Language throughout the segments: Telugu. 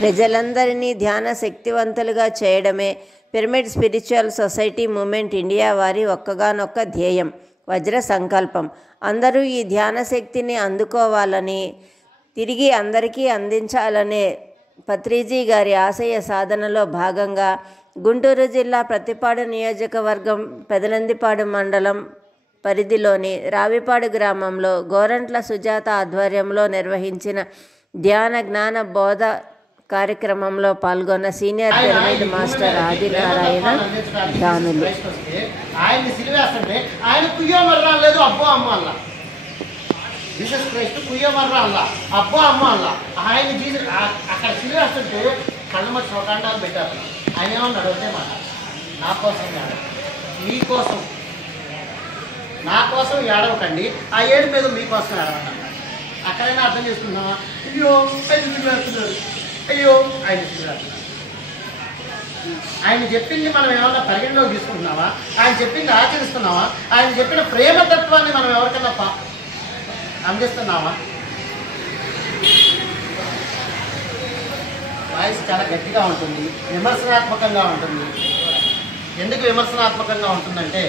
ప్రజలందరినీ ధ్యాన శక్తివంతులుగా చేయడమే pyramid spiritual society moment India వారి ఒక్కగానొక్క ధ్యేయం, వజ్ర సంకల్పం. అందరూ ఈ ధ్యాన శక్తిని అందుకోవాలని, తిరిగి అందరికీ అందించాలనే పత్రిజీ గారి ఆశయ సాధనలో భాగంగా గుంటూరు జిల్లా ప్రతిపాడు నియోజకవర్గం పెదనందిపాడు మండలం పరిధిలోని రావిపాడు గ్రామంలో గోరంట్ల సుజాత ఆధ్వర్యంలో నిర్వహించిన ధ్యాన జ్ఞాన బోధ కార్యక్రమంలో పాల్గొన్న సీనియర్ పిరమిడ్ మాస్టర్ ఆదినారాయణ ధ్యానులు. జీసస్ క్రైస్ట్ కుయ్యమర్రా అల్లా, అబ్బో అమ్మ అల్లా. ఆయన జీసస్ అక్కడ సిలివేస్తుంటే కళ్ళమ చోటాండాలు పెట్టారు. ఆయన ఏమన్నాడు అంటే మాట, నా కోసం ఏడవ, మీకోసం, నా కోసం ఏడవకండి, ఆ ఏడు మీద మీకోసం ఏడవండి. అక్కడైనా అర్థం చేసుకున్నావా? అయ్యో ఆయన సిలివేస్తున్నారు, అయ్యో ఆయన సిలివేస్తున్నారు. ఆయన చెప్పింది మనం ఏమన్నా పరిగణలోకి తీసుకుంటున్నావా? ఆయన చెప్పింది ఆచరిస్తున్నావా? ఆయన చెప్పిన ప్రేమతత్వాన్ని మనం ఎవరికైనా అందిస్తున్నావా? వాయిస్ చాలా గట్టిగా ఉంటుంది, విమర్శనాత్మకంగా ఉంటుంది. ఎందుకు విమర్శనాత్మకంగా ఉంటుందంటే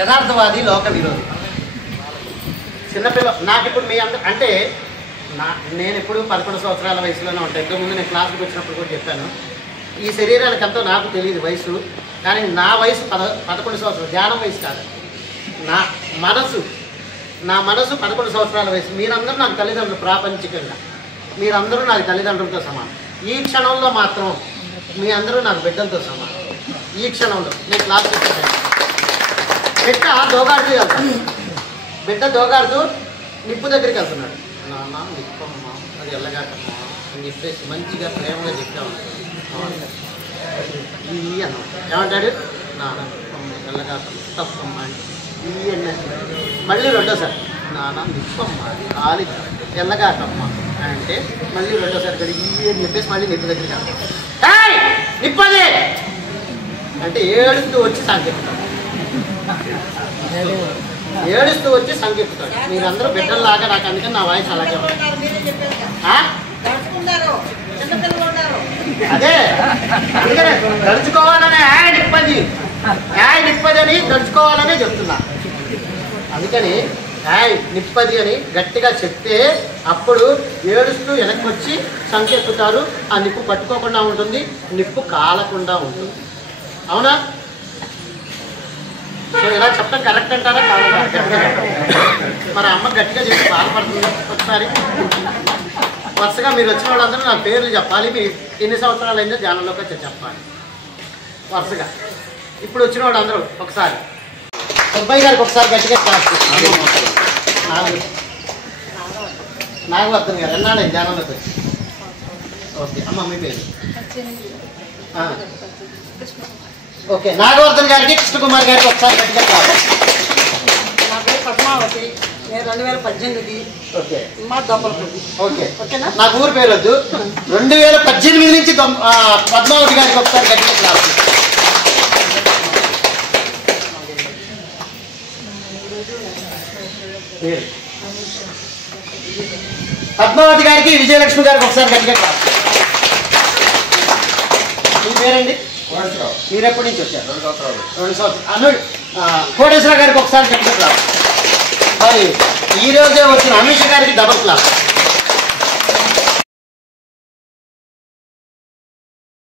యథార్థవాది లోక విరోధి. చిన్నపిల్ల నాకు ఇప్పుడు మీ అంటే నేను ఇప్పుడు 11 సంవత్సరాల వయసులోనే ఉంటాను. ఇంతకుముందు నేను క్లాస్కి వచ్చినప్పుడు కూడా చెప్పాను, ఈ శరీరానికి ఎంతో నాకు తెలియదు వయసు, కానీ నా వయసు 11 సంవత్సరాలు, ధ్యానం వయసు కాదు, నా మనసు 11 సంవత్సరాల వయసు. మీరందరూ నాకు తల్లిదండ్రులు, ప్రాపంచికంగా మీరందరూ నాకు తల్లిదండ్రులతో సమానం. ఈ క్షణంలో మాత్రం మీ అందరూ నాకు బిడ్డలతో సమానం. ఈ క్షణంలో నేను క్లాస్కి వచ్చాను, బిడ్డ దోగాడుతూ వెళ్తాను, బిడ్డ దోగాడుతూ నిప్పు దగ్గరికి వెళ్తున్నాడు. నాన్న నిప్పమ్మా, అది ఎల్లగాకమ్మా అని చెప్పేసి మంచిగా ప్రేమగా చెప్తా ఉంటాడు. ఈ అన్న ఏమంటాడు, నాన్న నిప్పమ్మ ఎల్లగాకమ్మ తప్పమ్మా అని ఈ అన్నట్టు. మళ్ళీ రెండోసారి నాన్న నిప్పమ్మ కాలి ఎల్లగాకమ్మ అంటే మళ్ళీ రెండోసారి కదా ఈ అని చెప్పేసి మళ్ళీ నిప్పు దగ్గరికి వెళ్తాడు. నిప్పదే అంటే ఏడుస్తూ వచ్చి సంకెత్తుతాడు, ఏడుస్తూ వచ్చి సంకెత్తుతాడు. మీరందరూ బిడ్డల్లాగా నాకు, అందుకని నా వాయిస్ అలాగే ఉంటుంది. అదే అందుకనే దడుచుకోవాలనే నిప్పది అని దడుచుకోవాలనే చెప్తున్నా. అందుకని నిప్పది అని గట్టిగా చెప్తే అప్పుడు ఏడుస్తూ వెనక్కి వచ్చి సంకెత్తుతారు. ఆ నిప్పు పట్టుకోకుండా ఉంటుంది, నిప్పు కాలకుండా ఉంటుంది. అవునా? సో ఇలా చెప్పడం కరెక్ట్ అంటారా? మరి అమ్మ గట్టిగా చెప్పి బాధపడుతుంది. ఒకసారి వరుసగా మీరు వచ్చిన వాళ్ళందరూ నా పేర్లు చెప్పాలి, మీరు ఎన్ని సంవత్సరాలు అయిందో ధ్యానంలోకి వచ్చి చెప్పాలి వరుసగా. ఇప్పుడు వచ్చిన వాళ్ళు అందరూ ఒకసారి సుబ్బయ్య గారికి ఒకసారి గట్టిగా క్లాస్. నాగవర్ధన్ గారు ఎన్నాడు ధ్యానంలోకి వచ్చి? ఓకే అమ్మ మీ పేరు? ఓకే, నాగవర్ధన్ గారికి, కృష్ణకుమార్ గారికి ఒకసారి గట్టిగా క్లాస్. నా పేరు పద్మావతి, నేను 2018 ఓకే మా దొంపలపూడి. ఓకే ఓకేనా, నాకు ఊరు పేరు వద్దు. 2018 నుంచి పద్మావతి గారికి ఒకసారి గట్టిగా క్లాస్. పద్మావతి గారికి, విజయలక్ష్మి గారికి ఒకసారి గట్టిగా క్లాస్. మీ పేరండి? మీరు ఎప్పటి నుంచి వచ్చారు? 2 సంవత్సరాలు. కోటేశ్వర గారికి ఒకసారి గట్టిగా క్లాస్. మరి ఈరోజే వచ్చిన అమిష్ గారికి డబుల్ క్లాస్.